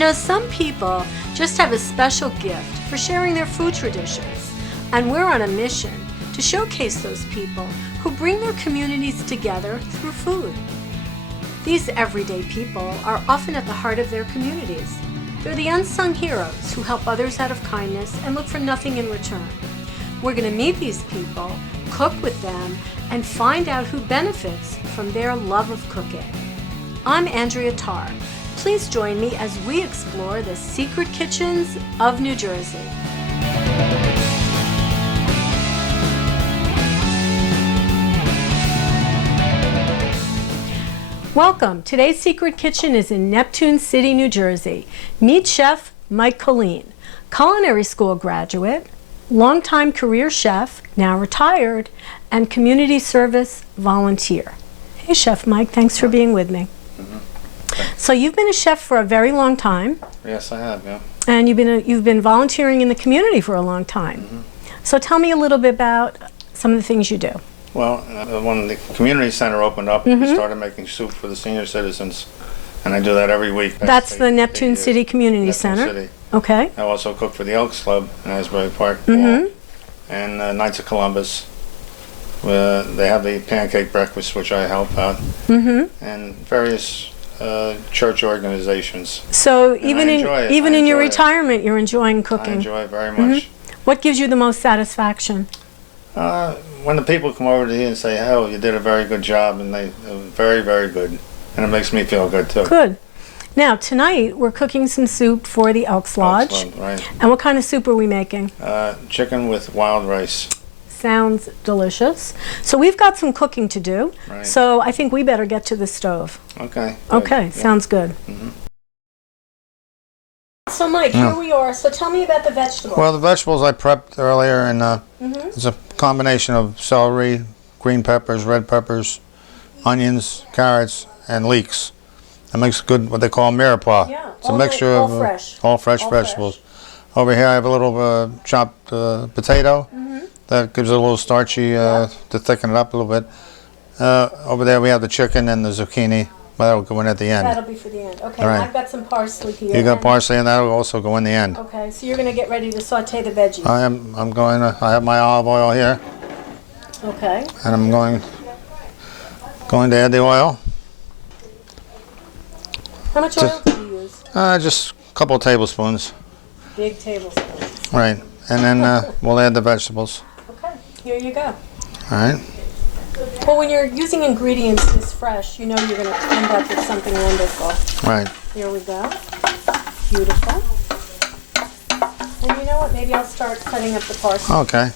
know, some people just have a special gift for sharing their food traditions, and we're on a mission to showcase those people who bring their communities together through food. These everyday people are often at the heart of their communities. They're the unsung heroes who help others out of kindness and look for nothing in return. We're going to meet these people, cook with them, and find out who benefits from their love of cooking. I'm Andrea Tarr. Please join me as we explore the secret kitchens of New Jersey. Welcome. Today's secret kitchen is in Neptune City, New Jersey. Meet Chef Mike Killeen, culinary school graduate, longtime career chef, now retired, and community service volunteer. Hey, Chef Mike, thanks for being with me. So you've been a chef for a very long time. Yes, I have, yeah. And you've been volunteering in the community for a long time. So tell me a little bit about some of the things you do. Well, when the community center opened up, we started making soup for the senior citizens, and I do that every week. That's the Neptune City Community Center. City. Okay. I also cook for the Elks Club in Asbury Park, and Knights of Columbus. They have the pancake breakfast, which I help out, and various church organizations. So even in your retirement, you're enjoying cooking. I enjoy it very much. What gives you the most satisfaction? When the people come over to you and say, "Oh, you did a very good job," and they're very, very good, and it makes me feel good too. Good. Now tonight we're cooking some soup for the Elks Lodge. Elks Lodge, right. And what kind of soup are we making? Chicken with wild rice. Sounds delicious. So we've got some cooking to do. Right. So I think we better get to the stove. Okay. Good. Okay. Yeah. Sounds good. So Mike, here we are. So tell me about the vegetables. Well, the vegetables I prepped earlier, and it's a combination of celery, green peppers, red peppers, onions, carrots, and leeks. It makes good what they call Mirepoix. Yeah, it's a mixture of all fresh vegetables. Over here I have a little chopped potato that gives it a little starchy to thicken it up a little bit. Over there we have the chicken and the zucchini. That'll go in at the end. That'll be for the end. Okay, right. I've got some parsley here. You got parsley, and that'll also go in the end. Okay, so you're going to get ready to saute the veggies. I have my olive oil here. Okay. And I'm going to add the oil. How much oil do you use? Just a couple of tablespoons. Big tablespoons. Right, and then we'll add the vegetables. Okay, here you go. All right. Well, when you're using ingredients this fresh, you know you're going to end up with something wonderful. Right. Here we go. Beautiful. And you know what? Maybe I'll start cutting up the parsley. Okay.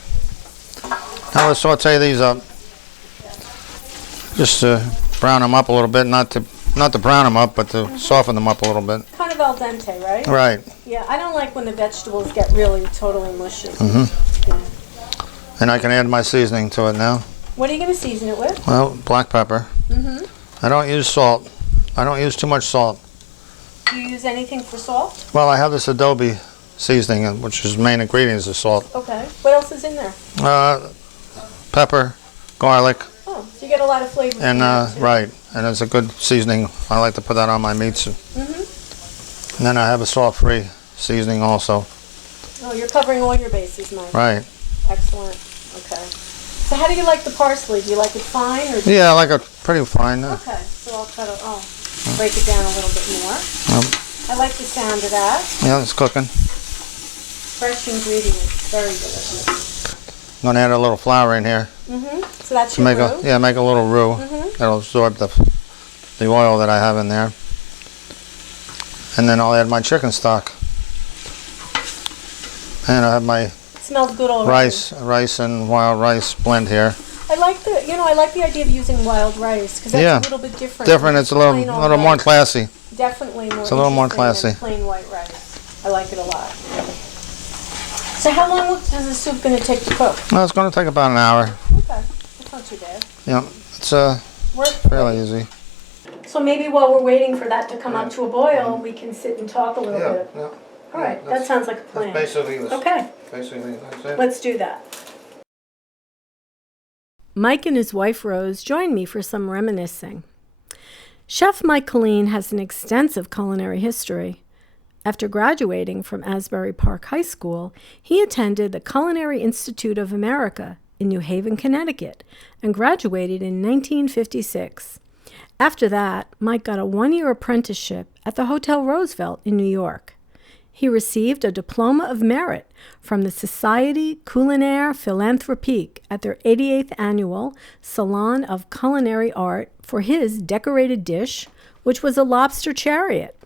Now let's saute these up. Just to brown them up a little bit, not to brown them up, but to soften them up a little bit. Kind of al dente, right? Right. Yeah, I don't like when the vegetables get really totally mushy. Yeah. And I can add my seasoning to it now. What are you going to season it with? Well, black pepper. I don't use salt. I don't use too much salt. Do you use anything for salt? Well, I have this Adobe Seasoning, which is main ingredients is salt. Okay. What else is in there? Pepper, garlic. Oh, so you get a lot of flavor. And right, and it's a good seasoning. I like to put that on my meats. And then I have a salt-free seasoning also. Oh, you're covering all your bases, Mike. Right. Excellent. Okay. So how do you like the parsley? Do you like it fine or? Yeah, I like it pretty fine. Okay, so I'll cut it. I'll break it down a little bit more. I like the sound of that. Yeah, it's cooking. Fresh ingredients, very delicious. I'm gonna add a little flour in here. So that's your roux? Make a little roux. That'll absorb the oil that I have in there. And then I'll add my chicken stock. And I have my smells good already. rice and wild rice blend here. I like the idea of using wild rice because that's a little bit different. It's a little more classy. Definitely more. It's a little more classy. Than plain white rice. I like it a lot. So how long is the soup going to take to cook? Well, it's going to take about an hour. Okay, that's not too bad. Yeah, it's fairly easy. So maybe while we're waiting for that to come up to a boil, we can sit and talk a little bit. Yeah. All right, that sounds like a plan. That's basically this. Okay. Basically, that's it. Let's do that. Mike and his wife Rose joined me for some reminiscing. Chef Mike Killeen has an extensive culinary history. After graduating from Asbury Park High School, he attended the Culinary Institute of America in New Haven, Connecticut, and graduated in 1956. After that, Mike got a one-year apprenticeship at the Hotel Roosevelt in New York. He received a Diploma of Merit from the Société Culinaire Philanthropique at their 88th Annual Salon of Culinary Art for his decorated dish, which was a lobster chariot.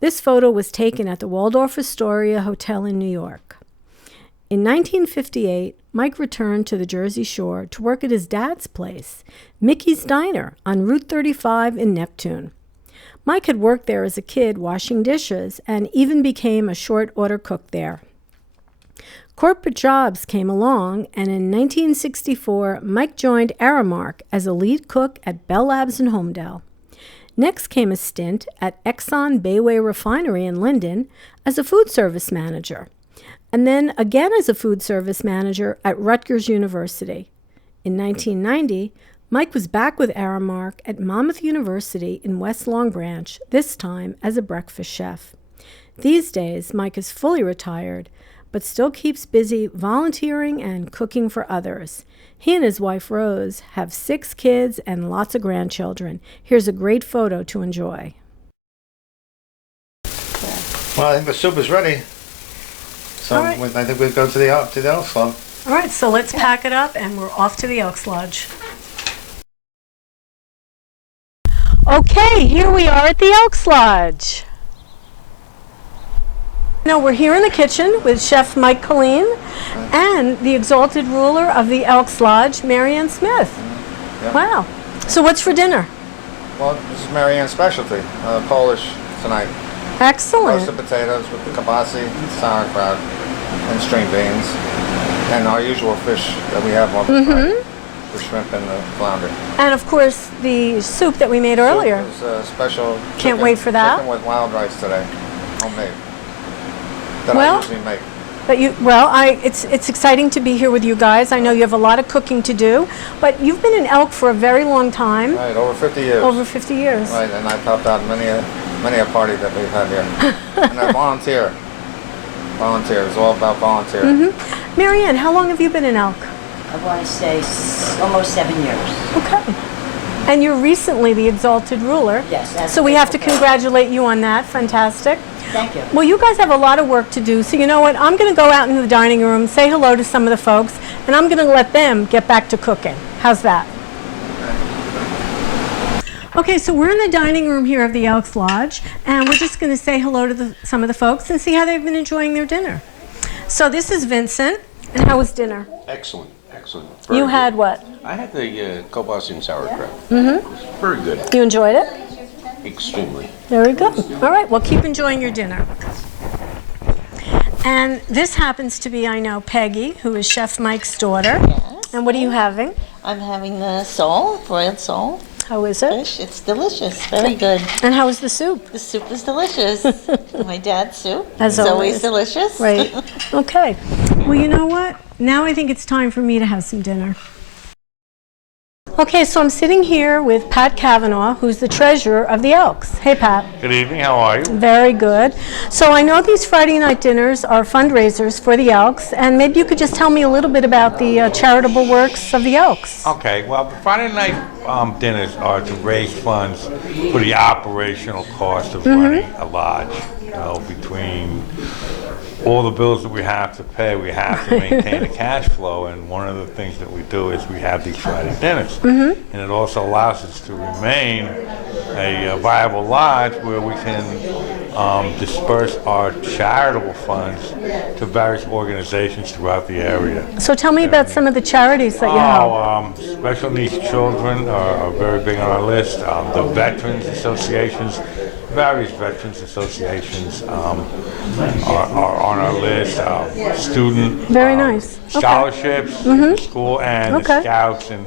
This photo was taken at the Waldorf Astoria Hotel in New York. In 1958, Mike returned to the Jersey Shore to work at his dad's place, Mickey's Diner, on Route 35 in Neptune. Mike had worked there as a kid washing dishes and even became a short-order cook there. Corporate jobs came along, and in 1964, Mike joined Aramark as a lead cook at Bell Labs in Homedale. Next came a stint at Exxon Bayway Refinery in Linden as a food service manager, and then again as a food service manager at Rutgers University. In 1990, Mike was back with Aramark at Monmouth University in West Long Branch, this time as a breakfast chef. These days, Mike is fully retired, but still keeps busy volunteering and cooking for others. He and his wife, Rose, have 6 kids and lots of grandchildren. Here's a great photo to enjoy. Well, I think the soup is ready. So right. I think we go to the Elks Club. All right, so let's pack it up and we're off to the Elks Lodge. Okay, here we are at the Elks Lodge. Now we're here in the kitchen with Chef Mike Killeen and the exalted ruler of the Elks Lodge, Marianne Smith. Yeah. Wow. So what's for dinner? Well, this is Marianne's specialty, Polish tonight. Excellent. Roasted potatoes with the kibasi, sauerkraut, and string beans, and our usual fish that we have on the shrimp and the flounder. And of course, the soup that we made earlier. Soup is special. Can't wait for that. Chicken with wild rice today, homemade. That Well, I usually make. But it's exciting to be here with you guys. I know you have a lot of cooking to do, but you've been in Elk for a very long time. Right, over 50 years. Over 50 years. Right, and I've helped out many a party that we've had here. And I volunteer. It's all about volunteering. Marianne, how long have you been in Elk? I want to say almost 7 years. Okay. And you're recently the exalted ruler. Yes. So we have to congratulate you on that. Fantastic. Thank you. Well, you guys have a lot of work to do, so you know what? I'm going to go out into the dining room, say hello to some of the folks, and I'm going to let them get back to cooking. How's that? Okay, so we're in the dining room here of the Elks Lodge, and we're just going to say hello to some of the folks and see how they've been enjoying their dinner. So this is Vincent, and how was dinner? Excellent. You had what? I had the kielbasa and sauerkraut. It was very good. You enjoyed it? Extremely. Very good. All right, well, keep enjoying your dinner. And this happens to be, I know, Peggy, who is Chef Mike's daughter. Yes. And what are you having? I'm having the sole, broiled sole How is it? fish. It's delicious, very good. And how is the soup? The soup is delicious. My dad's soup As is always. always delicious. Right. Okay. Well, you know what? Now I think it's time for me to have some dinner. Okay, so I'm sitting here with Pat Cavanaugh, who's the treasurer of the Elks. Hey, Pat. Good evening, how are you? Very good. So I know these Friday night dinners are fundraisers for the Elks, and maybe you could just tell me a little bit about the charitable works of the Elks. Okay, well, the Friday night dinners are to raise funds for the operational cost of running a lodge. You know, between all the bills that we have to pay, we have to maintain a cash flow, and one of the things that we do is we have these Friday dinners. And it also allows us to remain a viable lodge where we can disperse our charitable funds to various organizations throughout the area. So tell me about some of the charities that you help. Special needs children are very big on our list. The Veterans Associations, various veterans associations are on our list. Student Very nice. Okay. scholarships, school, and Okay. the Scouts, and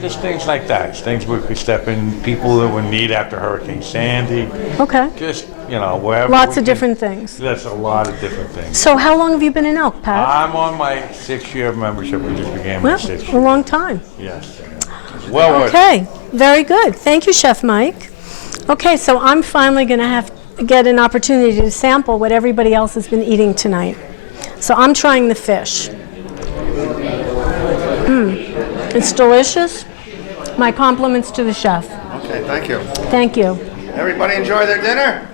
just things like that. It's things we could step in. People that were in need after Hurricane Sandy. Okay. Just, you know, wherever. Lots we of can- different things. That's a lot of different things. So how long have you been in Elk, Pat? I'm on my 6-year membership. We just began my Well, 6th a year. long time. Yes. Well worth it. Okay, very good. Thank you, Chef Mike. Okay, so I'm finally going to have get an opportunity to sample what everybody else has been eating tonight. So I'm trying the fish. It's delicious. My compliments to the chef. Okay, thank you. Thank you. Everybody enjoy their dinner?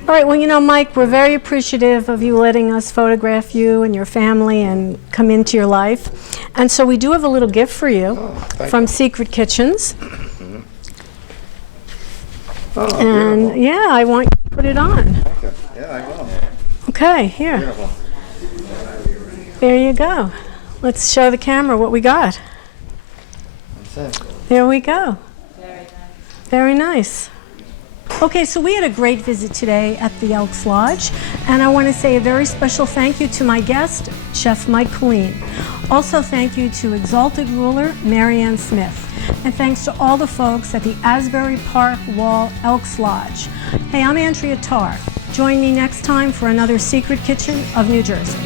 All right, well, you know, Mike, we're very appreciative of you letting us photograph you and your family and come into your life. And so we do have a little gift for you from Secret Kitchens. And yeah, I want you to put it on. Thank you. Yeah, I will. Okay, here. Beautiful. There you go. Let's show the camera what we got. That's it. There we go. Very nice. Okay, so we had a great visit today at the Elks Lodge, and I want to say a very special thank you to my guest, Chef Mike Killeen. Also thank you to Exalted Ruler Marianne Smith, and thanks to all the folks at the Asbury Park Wall Elks Lodge. Hey, I'm Andrea Tarr. Join me next time for another Secret Kitchen of New Jersey.